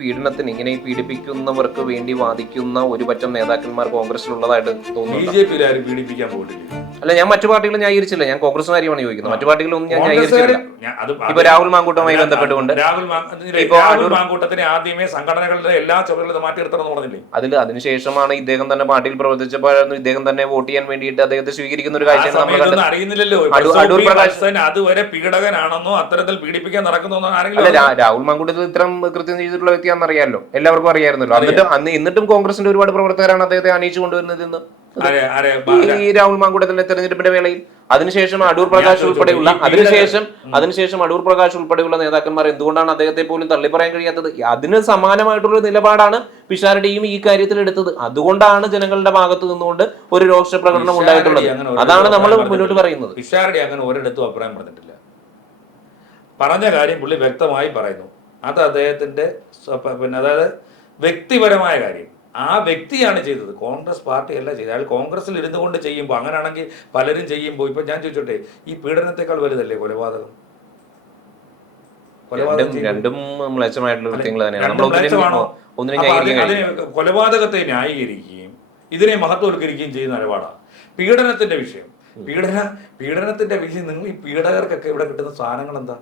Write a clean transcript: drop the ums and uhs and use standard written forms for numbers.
പീഡനത്തിന് ഇങ്ങനെ ഈ പീഡിപ്പിക്കുന്നവർക്ക് വേണ്ടി വാദിക്കുന്ന ഒരു പറ്റം നേതാക്കന്മാർ കോൺഗ്രസിലുള്ളതായിട്ട് തോന്നുന്നു. BJP പീഡിപ്പിക്കാൻ പോയിട്ടില്ല. അല്ല, ഞാൻ മറ്റു പാർട്ടികൾ ന്യായീകരിച്ചില്ല, ഞാൻ കോൺഗ്രസ് കാര്യമാണ് ചോദിക്കുന്നത്. മറ്റു പാർട്ടികളൊന്നും ഞാൻ ന്യായീകരിച്ചില്ല. ഇപ്പൊ രാഹുൽ മാങ്കൂട്ടവുമായി ബന്ധപ്പെട്ടുകൊണ്ട് രാഹുൽ മാങ്കൂട്ടത്തിന് ആദ്യമേ സംഘടനകളുടെ എല്ലാ ചുമതലകളും മാറ്റിയെടുത്തണമെന്ന് പറഞ്ഞില്ലേ? അതിനുശേഷമാണ് ഇദ്ദേഹം തന്നെ പാർട്ടിയിൽ പ്രവർത്തിച്ചപ്പോഴായിരുന്നു ഇദ്ദേഹം തന്നെ വോട്ട് ചെയ്യാൻ വേണ്ടിയിട്ട് അദ്ദേഹത്തെ സ്വീകരിക്കുന്ന ഒരു കാഴ്ച നമ്മൾ അറിയുന്നില്ലല്ലോ. അതുവരെ പീഡകനാണെന്നോ അത്തരത്തിൽ പീഡിപ്പിക്കാൻ നടക്കുന്നോ ആരെങ്കിലും? അല്ല, രാഹുൽ മാങ്കൂട്ടത്തിൽ ഇത്തരം കൃത്യം ചെയ്തിട്ടുള്ള വ്യക്തിയാണെന്ന് അറിയാമല്ലോ, എല്ലാവർക്കും അറിയാമായിരുന്നല്ലോ. എന്നിട്ടും കോൺഗ്രസിന്റെ ഒരുപാട് പ്രവർത്തകരാണ് അദ്ദേഹത്തെ അണിയിച്ചു കൊണ്ടുവരുന്നത് ഇന്ന് ഈ രാഹുൽ മാങ്കൂട്ടത്തിന്റെ തെരഞ്ഞെടുപ്പിന്റെ വേളയിൽ. അതിനുശേഷം അടൂർ പ്രകാശ് ഉൾപ്പെടെയുള്ള അടൂർ പ്രകാശ് ഉൾപ്പെടെയുള്ള നേതാക്കന്മാർ എന്തുകൊണ്ടാണ് അദ്ദേഹത്തെ പോലും തള്ളിപ്പറയാൻ കഴിയാത്തത്? അതിന് സമാനമായിട്ടുള്ള നിലപാടാണ് പിഷാരടിയും ഈ കാര്യത്തിൽ എടുത്തത്. അതുകൊണ്ടാണ് ജനങ്ങളുടെ ഭാഗത്ത് നിന്നുകൊണ്ട് ഒരു രോഷ പ്രകടനം ഉണ്ടായിട്ടുള്ളത്. അതാണ് നമ്മൾ മുന്നോട്ട് പറയുന്നത്. പിഷാരടി അങ്ങനെ ഒരിടത്തും അഭിപ്രായം പറഞ്ഞിട്ടില്ല. പറഞ്ഞ കാര്യം പുള്ളി വ്യക്തമായി പറയുന്നു. അത് അദ്ദേഹത്തിന്റെ അതായത് വ്യക്തിപരമായ കാര്യം. ആ വ്യക്തിയാണ് ചെയ്തത്, കോൺഗ്രസ് പാർട്ടിയല്ല ചെയ്തത്. അയാൾ കോൺഗ്രസിൽ ഇരുന്നു കൊണ്ട് ചെയ്യുമ്പോൾ, അങ്ങനെയാണെങ്കിൽ പലരും ചെയ്യുമ്പോൾ, ഇപ്പൊ ഞാൻ ചോദിച്ചോട്ടെ, ഈ പീഡനത്തെക്കാൾ വലുതല്ലേ കൊലപാതകം? കൊലപാതകത്തെ ന്യായീകരിക്കുകയും ഇതിനെ മഹത്വവൽക്കരിക്കുകയും ചെയ്യുന്ന നിലപാടാണ് പീഡനത്തിന്റെ വിഷയം. പീഡനത്തിന്റെ വിഷയം. നിങ്ങൾ ഈ പീഡകർക്കൊക്കെ ഇവിടെ കിട്ടുന്ന സാധനങ്ങൾ എന്താ?